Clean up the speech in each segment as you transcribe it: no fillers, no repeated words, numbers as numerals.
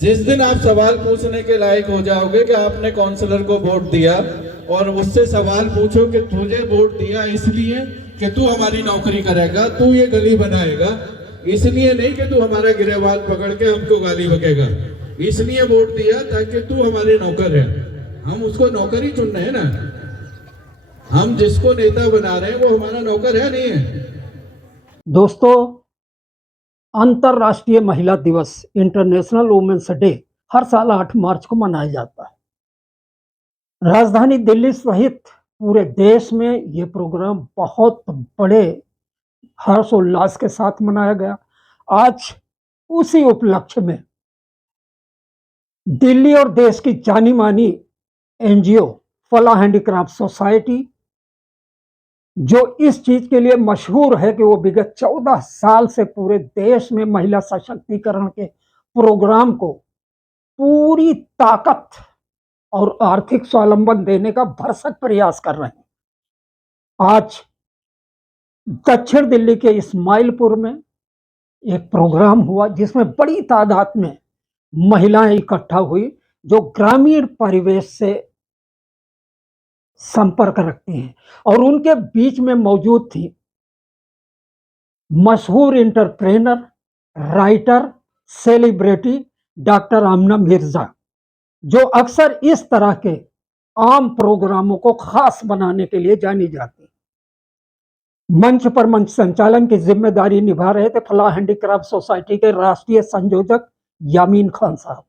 जिस दिन आप सवाल पूछने के लायक हो जाओगे कि आपने काउंसलर को वोट दिया और उससे सवाल पूछो कि तुझे वोट दिया इसलिए कि तू हमारी नौकरी करेगा, तू ये गली बनाएगा, इसलिए नहीं कि तू हमारा गिरेबान पकड़ के हमको गाली बकेगा, इसलिए वोट दिया ताकि तू हमारे नौकर है। हम उसको नौकर ही चुन रहे हैं ना, हम जिसको नेता बना रहे हैं वो हमारा नौकर है नहीं है। दोस्तों, अंतर्राष्ट्रीय महिला दिवस इंटरनेशनल वुमेन्स डे हर साल 8 मार्च को मनाया जाता है। राजधानी दिल्ली सहित पूरे देश में ये प्रोग्राम बहुत बड़े हर्षोल्लास के साथ मनाया गया। आज उसी उपलक्ष्य में दिल्ली और देश की जानी मानी एनजीओ फलाह हैंडीक्राफ्ट सोसाइटी, जो इस चीज के लिए मशहूर है कि वो विगत 14 साल से पूरे देश में महिला सशक्तिकरण के प्रोग्राम को पूरी ताकत और आर्थिक स्वावलंबन देने का भरसक प्रयास कर रहे हैं। आज दक्षिण दिल्ली के इस्माइलपुर में एक प्रोग्राम हुआ जिसमें बड़ी तादाद में महिलाएं इकट्ठा हुई जो ग्रामीण परिवेश से संपर्क रखती हैं, और उनके बीच में मौजूद थी मशहूर एंटरप्रेनर, राइटर, सेलिब्रिटी डॉक्टर आमना मिर्जा, जो अक्सर इस तरह के आम प्रोग्रामों को खास बनाने के लिए जानी जाती है। मंच पर मंच संचालन की जिम्मेदारी निभा रहे थे फलाह हैंडीक्राफ्ट सोसाइटी के राष्ट्रीय संयोजक यामीन खान साहब।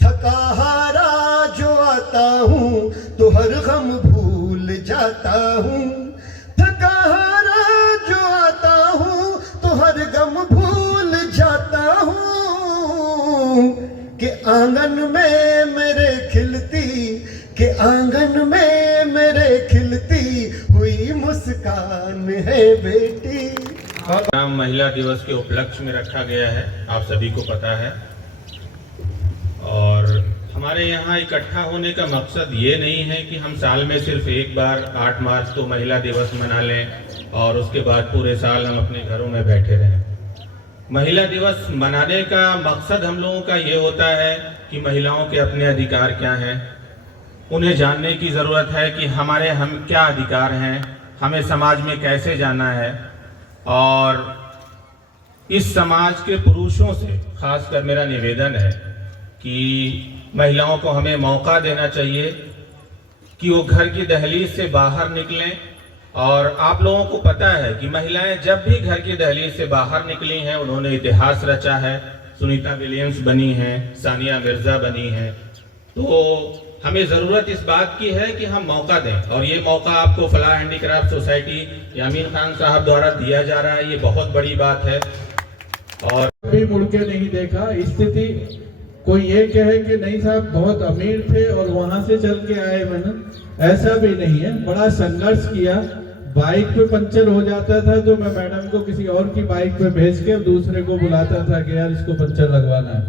थका हारा जो आता हूँ तो हर गम भूल जाता हूँ, थका हारा जो आता हूँ तो हर गम भूल जाता हूँ, कि आंगन में मेरे खिलती, कि आंगन में मेरे खिलती हुई मुस्कान है बेटी। महिला दिवस के उपलक्ष्य में रखा गया है, आप सभी को पता है। और हमारे यहाँ इकट्ठा होने का मकसद ये नहीं है कि हम साल में सिर्फ एक बार 8 मार्च को महिला दिवस मना लें और उसके बाद पूरे साल हम अपने घरों में बैठे रहें। महिला दिवस मनाने का मकसद हम लोगों का ये होता है कि महिलाओं के अपने अधिकार क्या हैं, उन्हें जानने की ज़रूरत है कि हम क्या अधिकार हैं, हमें समाज में कैसे जाना है। और इस समाज के पुरुषों से खासकर मेरा निवेदन है कि महिलाओं को हमें मौका देना चाहिए कि वो घर की दहलीज से बाहर निकलें। और आप लोगों को पता है कि महिलाएं जब भी घर की दहलीज से बाहर निकली हैं उन्होंने इतिहास रचा है। सुनीता विलियम्स बनी हैं, सानिया मिर्जा बनी हैं। तो हमें ज़रूरत इस बात की है कि हम मौका दें, और ये मौका आपको फलाह हैंडीक्राफ्ट सोसाइटी यामीन खान साहब द्वारा दिया जा रहा है। ये बहुत बड़ी बात है। और कभी मुड़ के नहीं देखा। स्थिति कोई ये कहे कि नहीं साहब बहुत अमीर थे और वहां से चल के आए, मैंने ऐसा भी नहीं है। बड़ा संघर्ष किया, बाइक पे पंचर हो जाता था तो मैं मैडम को किसी और की बाइक पे भेज के दूसरे को बुलाता था कि यार इसको पंचर लगवाना है,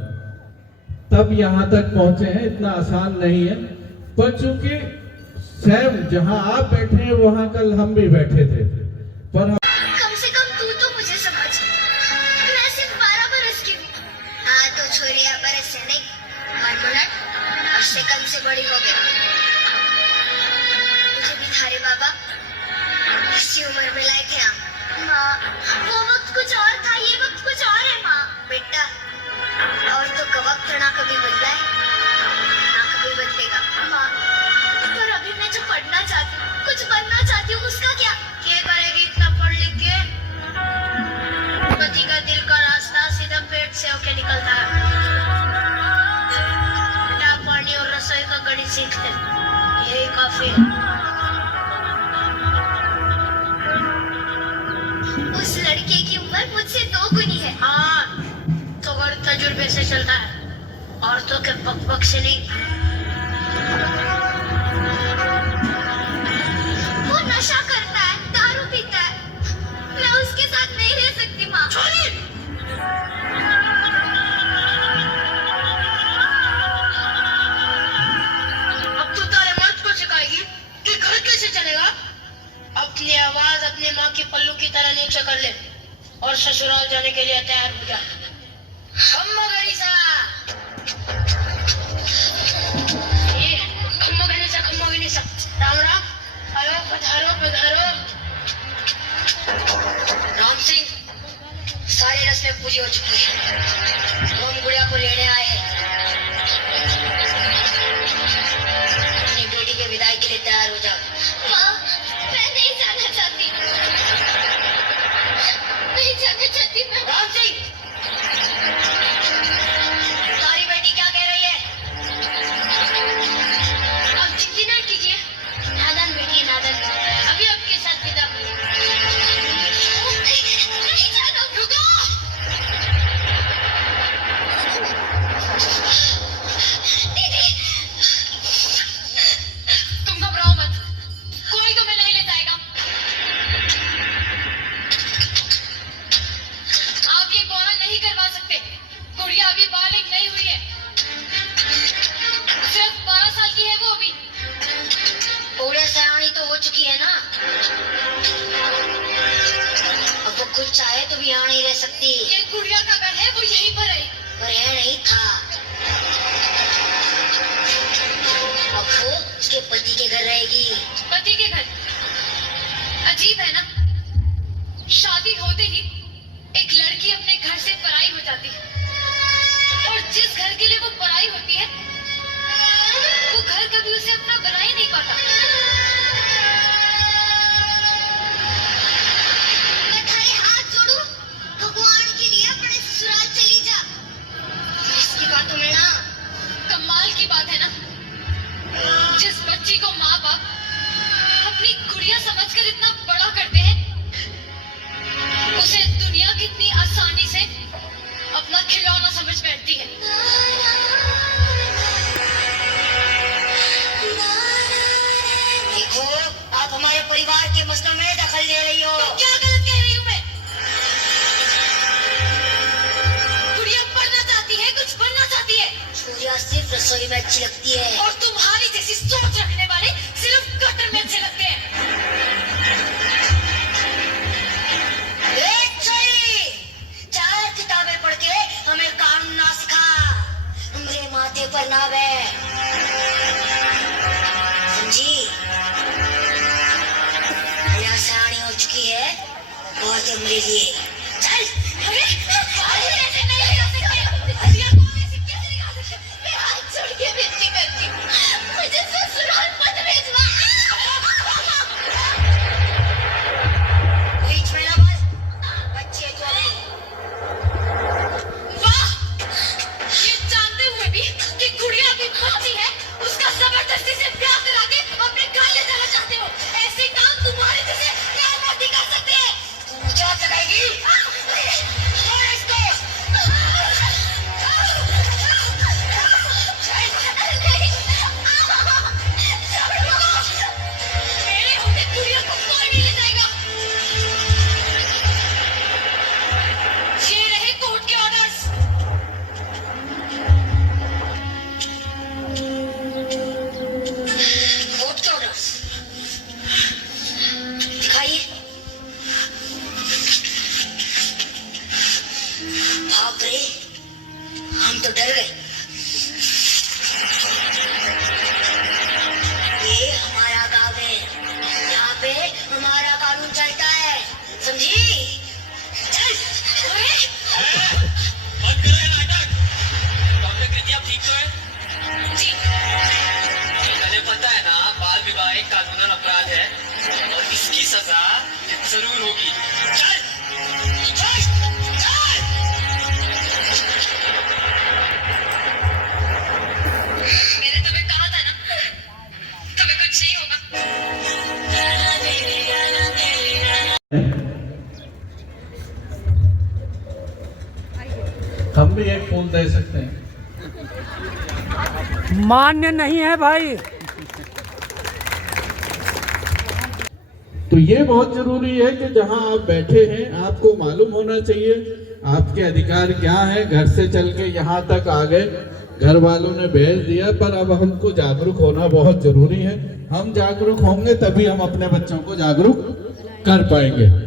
तब यहाँ तक पहुंचे हैं। इतना आसान नहीं है, पर चूंकि सेम जहां आप बैठे हैं वहां कल हम भी बैठे थे, पर कम से कम तू तो मुझे समझ। मैं सिर्फ 12 बरस की हूँ। हाँ तो छोरिया बरस से नहीं, मनमुनट और शिकन से बड़ी हो गई। मुझे भी थारे बाबा इसी उम्र में लाए थे। माँ, वो वक्त कुछ और था, ये वक्त कुछ और है माँ। बेटा, और तो का वक्त ना कभी बदला है ना कभी बदलेगा माँ। पर अभी मैं जो पढ़ना चाहती हूँ, कुछ बनना चाहती हूँ, उसका क्या करेगी इतना पढ़ लिख के? पति का दिल का रास्ता सीधा पेट से होके निकलता है। बेटा, पानी और रसोई का गणित सीख ले, यही काफी है। उस लड़के की उम्र मुझसे 2 गुनी है। हाँ, तो गणित तजुर्बे से चलता है, औरतों के पक से नहीं। वो नशा करता है, दारू पीता है, मैं उसके साथ नहीं रह सकती माँ। अब तो तारे मर्द को सिखाएगी कि घर बनेगा, अपनी आवाज अपने माँ की पल्लू की तरह नीचे कर ले और ससुराल जाने के लिए तैयार हो जा। खम्मा गणेशा, ये खम्मा गणेशा, राम राम, आयो पधारो पधारो। राम सिंह, सारी रस्में पूरी हो चुकी है, हम गुड़िया को लेने आए हैं। अपनी बेटी के विदाई के लिए तैयार हो जाओ। माँ, मैं नहीं जाना चाहती, नहीं जाना चाहती मैं। राम सिंह, तुम्हारी बेटी क्या कह रही है? आप चिंता न कीजिए, नादन बेटी नादन, अभी आपके साथ विदा हुई। नहीं जाना, रुको। दीदी, तुम घबराओ मत, कोई तुम्हें नहीं ले जाएगा। आप ये गौरा नहीं करवा सकते, गुड़िया अभी बालिग नहीं हुई है, सिर्फ 12 साल की है वो अभी। पूरे सयानी तो हो चुकी है ना, अब वो खुद चाहे तो भी यहाँ नहीं रह सकती। ये गुड़िया का घर है, वो यहीं पर है। पर यह नहीं था, अब वो उसके पति के घर रहेगी। पति के घर? अजीब है ना, शादी होते ही एक लड़की अपने घर से पराई हो जाती है, और जिस घर के लिए वो पराई होती है, वो घर कभी उसे अपना बना ही नहीं पाता। मैं थारे हाथ जोड़ूं, भगवान के लिए अपने ससुराल चली जा। इसकी बात तो मिलना कमाल की बात है ना, जिस बच्ची को माँ बाप अपनी गुड़िया समझकर इतना बड़ा करते हैं, उसे दुनिया कितनी आसानी से अपना खिलौना समझ बैठती है। देखो, आप हमारे परिवार के मसलों में दखल दे रही हो। तो क्या गलत कह रही हूँ मैं? गुड़िया पढ़ना चाहती है, कुछ बनना चाहती है। गुड़िया सिर्फ रसोई में अच्छी लगती है, और तुम्हारी जैसी सोच रखने वाले सिर्फ गटर में अच्छे लगते हैं। देख छोरी, 4 किताबें पढ़ के हमें कानून ना सिखा, हमरे माथे पर ना बे, समझी? यहाँ सयानी हो चुकी है, बहुत हमरे लिए। चल, अरे ऐसे नहीं जा सकते, भैया को ऐसे कैसे निकाल सकते? मैं हाथ जोड़ के विनती करती हूँ, मुझे ससुराल मत भेजना। बीच में ना बोल, बच्चे तो अभी। वाह, ये जानते हुए भी कि गुड़िया अभी बच्ची है, उसका जबरदस्ती से ब्याह करा के अपने घर ले जाना चाहते हो। ऐसे काम तुम्हारे जैसे न्यायमूर्ति कर सकते हैं। तू मुझे हाथ लगाएगी? छोड़ इसको। मेरे होते गुड़िया को कोई नहीं ले जाएगा। ये रहे कोर्ट के ऑर्डर्स। कोर्ट के ऑर्डर्स दिखाइए। बाप रे, हम तो डर गए। ये हमारा गांव है, यहाँ पे हमारा कानून चलता है, समझी? चल। बंद करो ये नाटक। डॉक्टर कृति, आप ठीक तो है? जी। तुम्हें पता है ना, बाल विवाह एक कानूनन अपराध है और इसकी सजा जरूर होगी। चल, चल, चल। मैंने तुम्हें कहा था ना, तुम्हें कुछ नहीं होगा। हम भी एक फूल दे सकते हैं। मान्य नहीं है भाई। तो ये बहुत जरूरी है कि जहां आप बैठे हैं आपको मालूम होना चाहिए आपके अधिकार क्या है। घर से चल के यहाँ तक आ गए घर वालों ने भेज दिया, पर अब हमको जागरूक होना बहुत जरूरी है। हम जागरूक होंगे तभी हम अपने बच्चों को जागरूक कर पाएंगे।